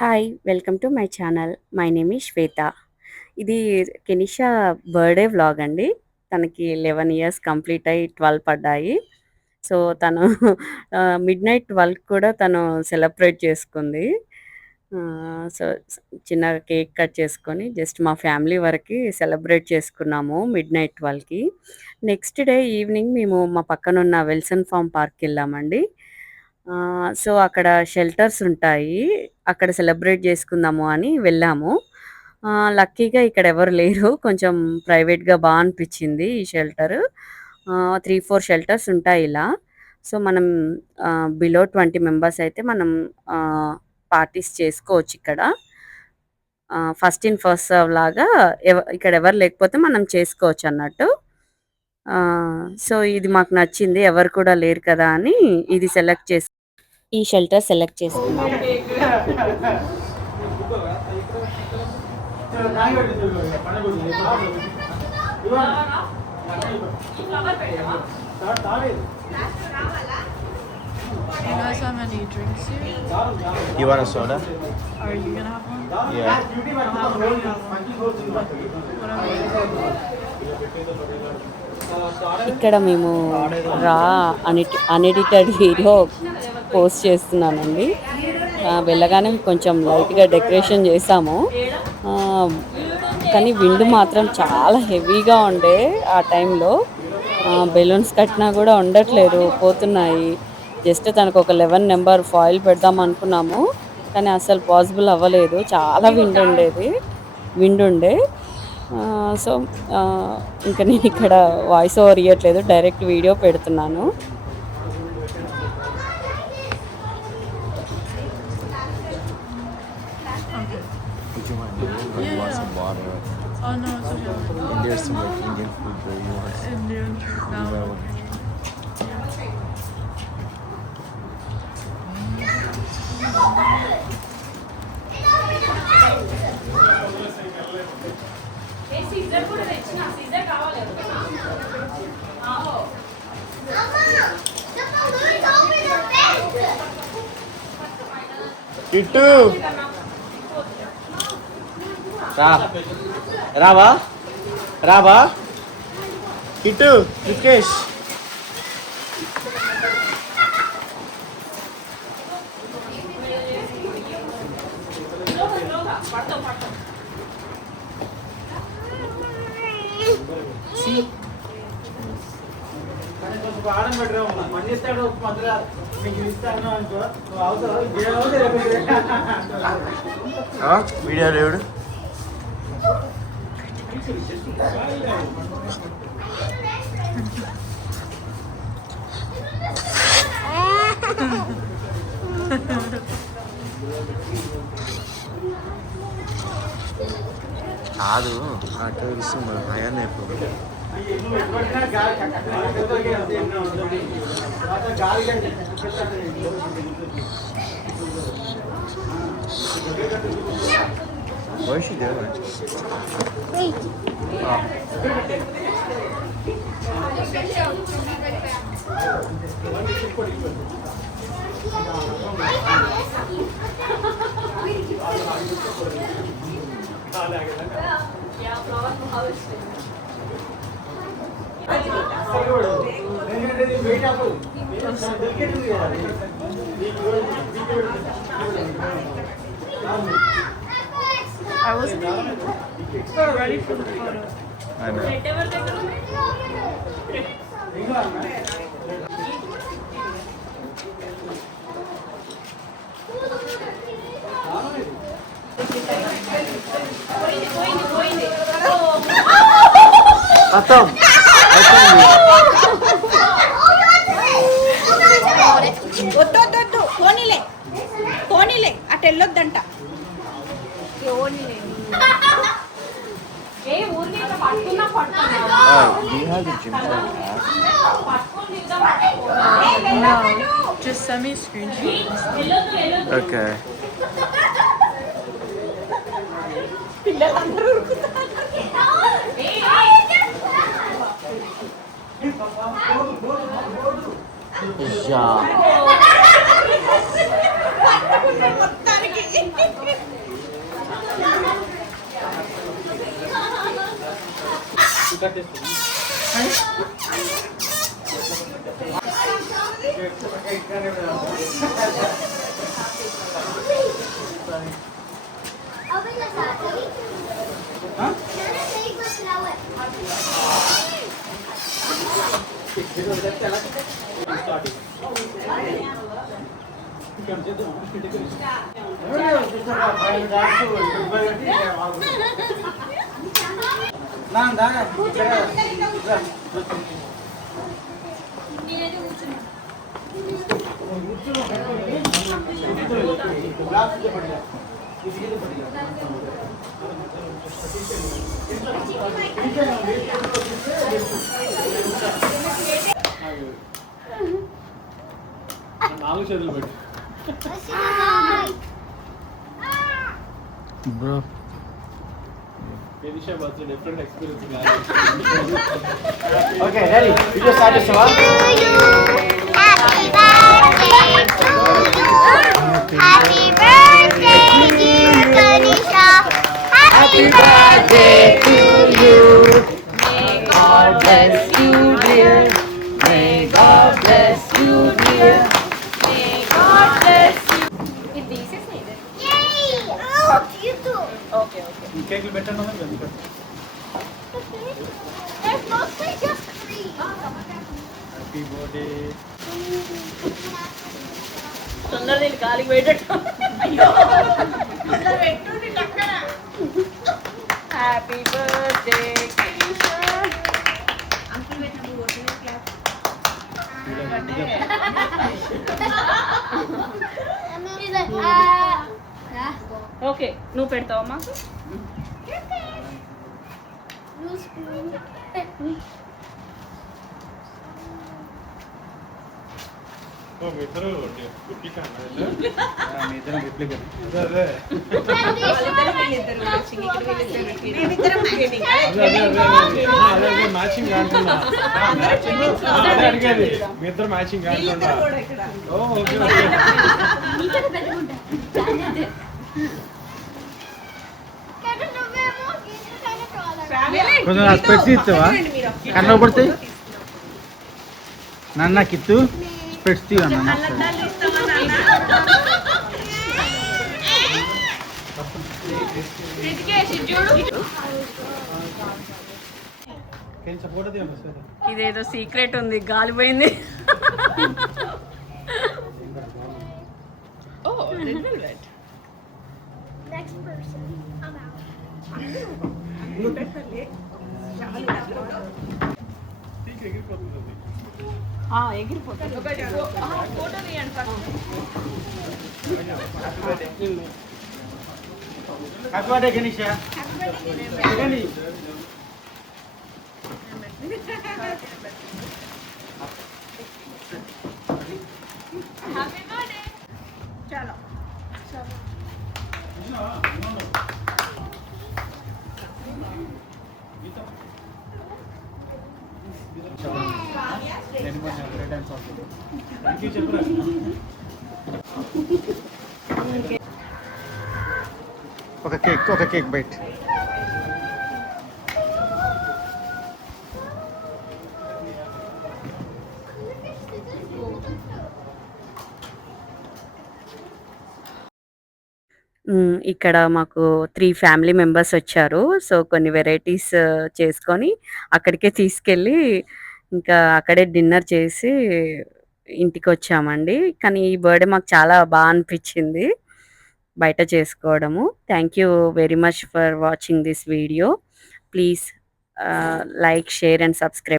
Hi! Welcome to my channel. My name is Shweta. ఇది Kenisha birthday vlog అండి. తనకి 11 years complete అయ్యి 12 పడ్డాయి. సో, తను మిడ్‌నైట్ 12కి కూడా తను సెలబ్రేట్ చేసుకుంది. సో, చిన్నగా కేక్ కట్ చేసుకొని జస్ట్ మా ఫ్యామిలీ వరకి సెలబ్రేట్ చేసుకున్నాము మిడ్‌నైట్ 12కి. నెక్స్ట్ డే ఈవినింగ్ మేము మా పక్కనున్న విల్సన్ ఫార్మ్ పార్క్‌కెళ్ళామండి. సో, అక్కడ షెల్టర్స్ ఉంటాయి. అక్కడ సెలబ్రేట్ చేసుకుందాము అని వెళ్ళాము. లక్కీగా ఇక్కడ ఎవరు లేరు. కొంచెం ప్రైవేట్‌గా అనిపిచ్చింది ఈ షెల్టరు. 3, 4 షెల్టర్స్ ఉంటాయి ఇలా. సో, మనం బిలో 20 మెంబర్స్ అయితే మనం పార్టీస్ చేసుకోవచ్చిక్కడ. ఫస్ట్ ఇన్ ఫస్ట్ సర్వ్ లాగా ఇక్కడ ఎవరు లేకపోతే మనం చేసుకోవచ్చన్నట్టు. సో, ఇది మాకు నచ్చింది. ఎవరు కూడా లేరు కదా అని ఇది ఈ షెల్టర్ సెలెక్ట్ చేసుకున్నాము. Do you guys have any drinks here? You want a soda? Are you gonna have one? Yeah. I'll have one. ఇక్కడ మేము రా అన్ఎడిటెడ్ వీడియో పోస్ట్ చేస్తున్నానండి. వెళ్ళగానే కొంచెం లైట్‌గా డెకరేషన్ చేశాము. కానీ విండ్ మాత్రం చాలా హెవీగా ఉండే ఆ టైంలో. బెలూన్స్ కట్టినా కూడా ఉండట్లేదు, పోతున్నాయి. జస్ట్ తనకు ఒక 11 నెంబర్ ఫాయిల్ పెడదాం అనుకున్నాము. కానీ అస్సలు పాసిబుల్ అవ్వలేదు. చాలా విండ్ ఉండే. సో, ఇంక నేను ఇక్కడ వాయిస్ ఓవర్ ఇయ్యట్లేదు. డైరెక్ట్ వీడియో పెడుతున్నాను. Would you mind doing or you want some water? Oh no, it's okay. And there's some like Indian food there you want. Indian You now. might want. Kittu! Rava? Kittu! Rikesh! Video లేడు. కాదు అటు ఇస్తుంది అయ్యాన్ని ఇప్పుడు What is she doing? I wasn't ready for the photo. I know. Atom! వద్దు పోనీలే అటు వెళ్ళొద్దంట. Do you have the gym tag No, just send me screenshots. app? Okay. పిల్లలందరూ ఉరుకుతారు. Yeah. మొత్తానికి నాలుగు చేతులు పెట్టి Bro. Kenisha birthday different experience. Okay, ready? You just start the song. Happy birthday, dear Kanisha. Happy birthday to you. May God bless you, dear. May God bless you, dear. May God bless you. Yay! Oh, you too. Okay okay కేకులు పెట్టండి There's mostly just 3. Happy birthday తొందర దీన్ని గాలికి పెట్టట్టు పెట్టుండి టక్కన happy birthday He's like, okay నువ్వు పెడతావా మాకు no spoon. మీ ఇద్దరు మీ ఇద్దరం replicate. మ్యాచింగ్ కాకుండా అడిగేది మీ ఇద్దరు మ్యాచింగ్ కాకుండా ఓకే కొంచెం నాకు స్పెట్స్ ఇస్తావా కన్నా పడతాయి నాన్న కిత్తు స్పెట్స్ తీయు అన్న సపోర్ట్ ఇదేదో సీక్రెట్ ఉంది గాలి పోయింది Next person. I'm out. ఎగిరిపోతుంది ఫోటో తీయండి హ్యాపీ బర్త్డే గణేష్ చాలా ఒక కేక్ బైట్ ఇక్కడ మాకు 3 ఫ్యామిలీ మెంబర్స్ వచ్చారు. సో, కొన్ని వెరైటీస్ చేసుకొని అక్కడికే తీసుకెళ్ళి ఇంకా అక్కడే డిన్నర్ చేసి ఇంటికొచ్చామండి. కానీ ఈ బర్త్‌డే మాకు చాలా అనిపిచ్చింది బయట చేసుకోవడము. Thank you very much for watching this video. Please like, share and subscribe.